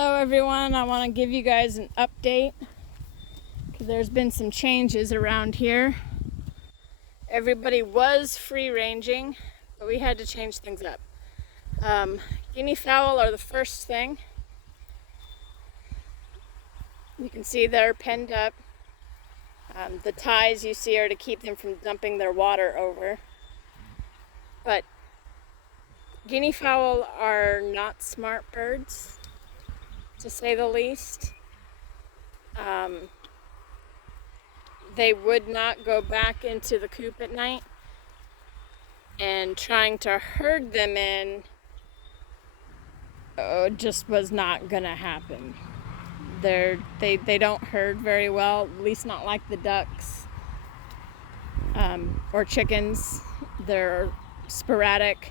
Hello everyone, I want to give you guys an update because there's been some changes around here. Everybody was free ranging, but we had to change things up. Guinea fowl are the first thing. You can see they're penned up. The ties you see are to keep them from dumping their water over. But guinea fowl are not smart birds, to say the least. They would not go back into the coop at night, and trying to herd them in just was not gonna happen. They don't herd very well, at least not like the ducks or chickens. They're sporadic.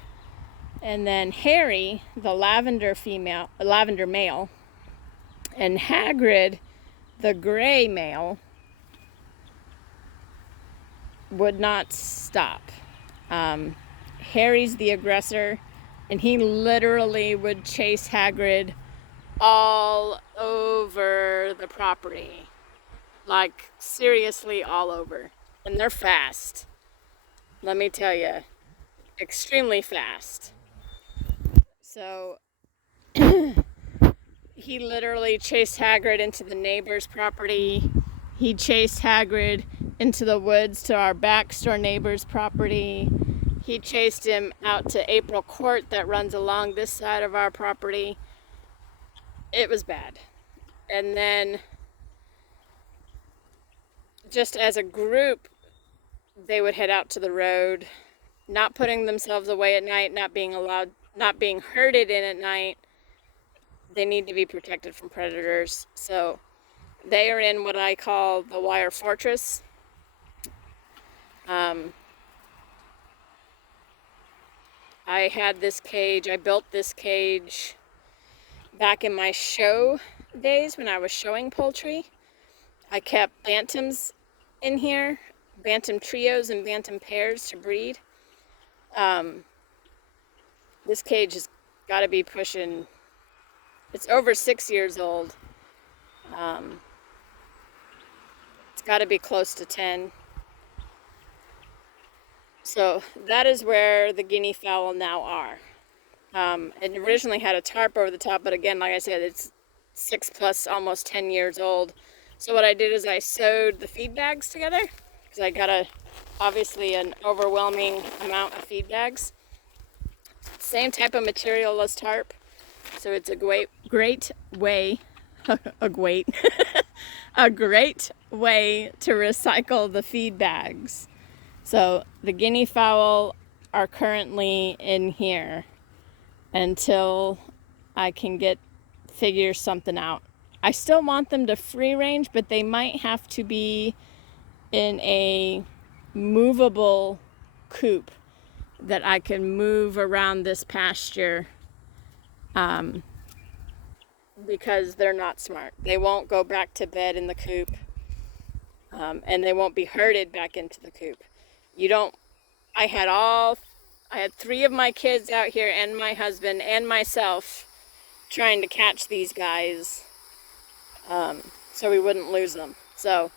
And then Harry, the lavender male, and Hagrid, the gray male, would not stop. Harry's the aggressor, and he literally would chase Hagrid all over the property. Like, seriously all over. And they're fast. Let me tell you, extremely fast. So, he literally chased Hagrid into the neighbor's property. He chased Hagrid into the woods to our back door neighbor's property. He chased him out to April Court that runs along this side of our property. It was bad. And then, just as a group, they would head out to the road, not putting themselves away at night, not being herded in at night. They need to be protected from predators. So they are in what I call the wire fortress. I had this cage, I built this cage back in my show days when I was showing poultry. I kept bantams in here, bantam trios and bantam pairs to breed. This cage has got to be pushing, it's over 6 years old. It's got to be close to 10. So that is where the guinea fowl now are. It originally had a tarp over the top, but again, like I said, it's 6 plus, almost 10 years old. So what I did is I sewed the feed bags together, because I got obviously an overwhelming amount of feed bags. Same type of material as tarp, so it's a great way a great way to recycle the feed bags. So the guinea fowl are currently in here until I can figure something out. I still want them to free range, but they might have to be in a movable coop that I can move around this pasture, because they're not smart. They won't go back to bed in the coop, and they won't be herded back into the coop. I had 3 of my kids out here, and my husband and myself, trying to catch these guys, so we wouldn't lose them. So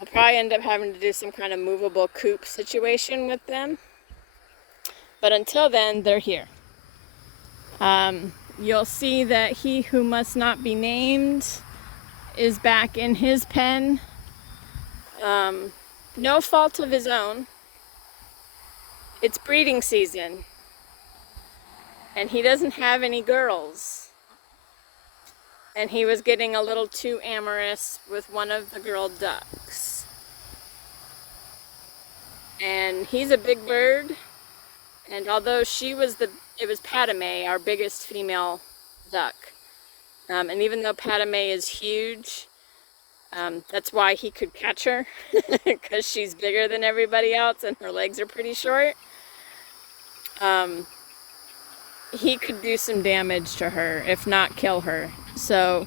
I'll probably end up having to do some kind of movable coop situation with them. But until then, they're here. You'll see that he who must not be named is back in his pen. No fault of his own. It's breeding season, and he doesn't have any girls. And he was getting a little too amorous with one of the girl ducks. And he's a big bird, and although it was Padme, our biggest female duck. And even though Padme is huge, that's why he could catch her, because she's bigger than everybody else and her legs are pretty short. He could do some damage to her, if not kill her. So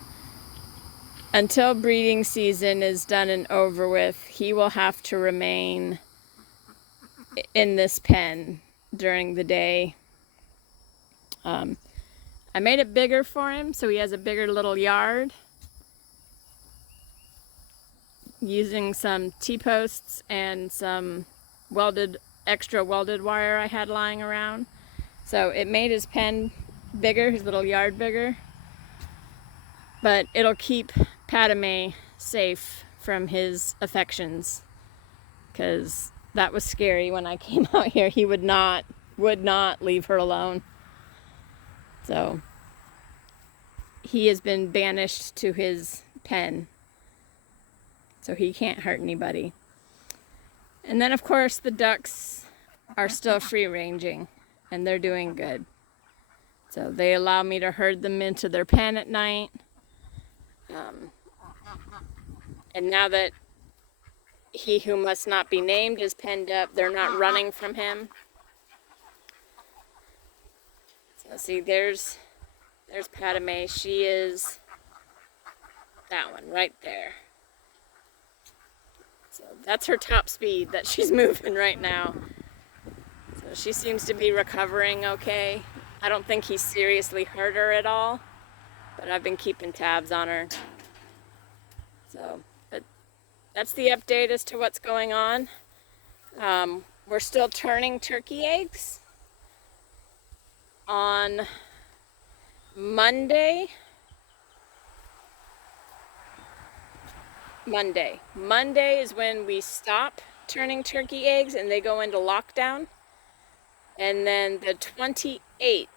until breeding season is done and over with, he will have to remain in this pen during the day. I made it bigger for him so he has a bigger little yard, using some T-posts and some extra welded wire I had lying around. So it made his pen bigger, his little yard bigger, but it'll keep Padme safe from his affections, because that was scary when I came out here. He would not leave her alone. So he has been banished to his pen, so he can't hurt anybody. And then of course the ducks are still free ranging, and they're doing good. So they allow me to herd them into their pen at night. And now that he who must not be named is penned up, they're not running from him. So see, there's Padme. She is that one right there. So that's her top speed that she's moving right now. So she seems to be recovering okay. I don't think he seriously hurt her at all, but I've been keeping tabs on her. So, but that's the update as to what's going on. We're still turning turkey eggs. On Monday is when we stop turning turkey eggs and they go into lockdown. And then the 28th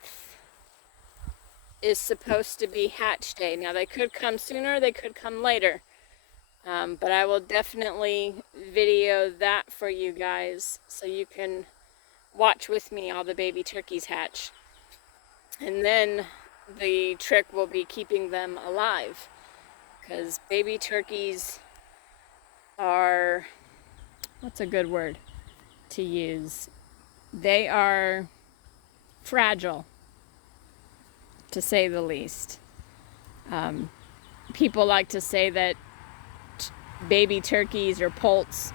is supposed to be hatch day. Now they could come sooner, they could come later. But I will definitely video that for you guys so you can watch with me all the baby turkeys hatch. And then the trick will be keeping them alive, because baby turkeys are, what's a good word to use? They are fragile, to say the least. People like to say that baby turkeys or poults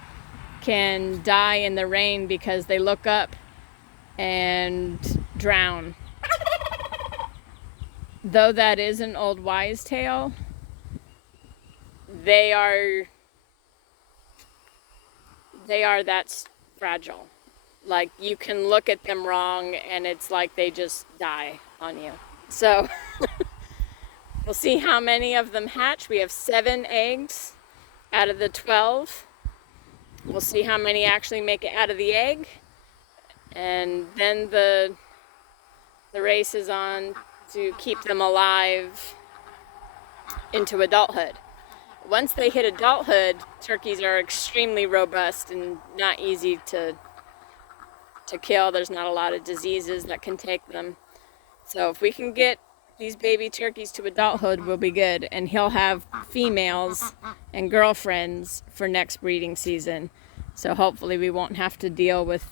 can die in the rain because they look up and drown. Though that is an old wives' tale, they are that fragile. Like, you can look at them wrong and it's like they just die on you. So we'll see how many of them hatch. We have 7 eggs out of the 12. We'll see how many actually make it out of the egg. And then the race is on to keep them alive into adulthood. Once they hit adulthood, turkeys are extremely robust and not easy to kill. There's not a lot of diseases that can take them. So if we can get these baby turkeys to adulthood, we'll be good. And he'll have females and girlfriends for next breeding season. So hopefully we won't have to deal with,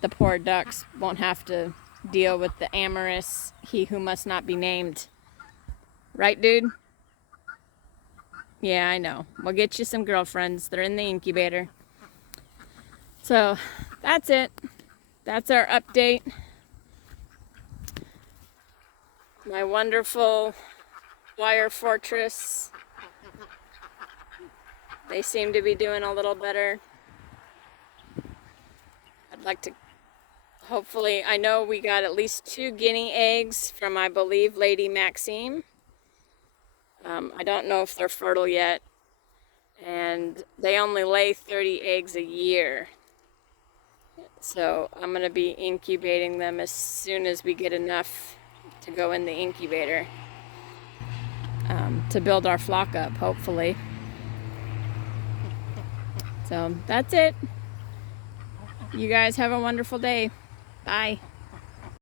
the poor ducks won't have to deal with the amorous he who must not be named. Right, dude? Yeah, I know. We'll get you some girlfriends. They're in the incubator. So that's it. That's our update. My wonderful wire fortress. They seem to be doing a little better. I'd like to, hopefully, I know we got at least 2 guinea eggs from, I believe, Lady Maxime. I don't know if they're fertile yet. And they only lay 30 eggs a year. So I'm going to be incubating them as soon as we get enough to go in the incubator, to build our flock up, hopefully. So that's it. You guys have a wonderful day. Bye.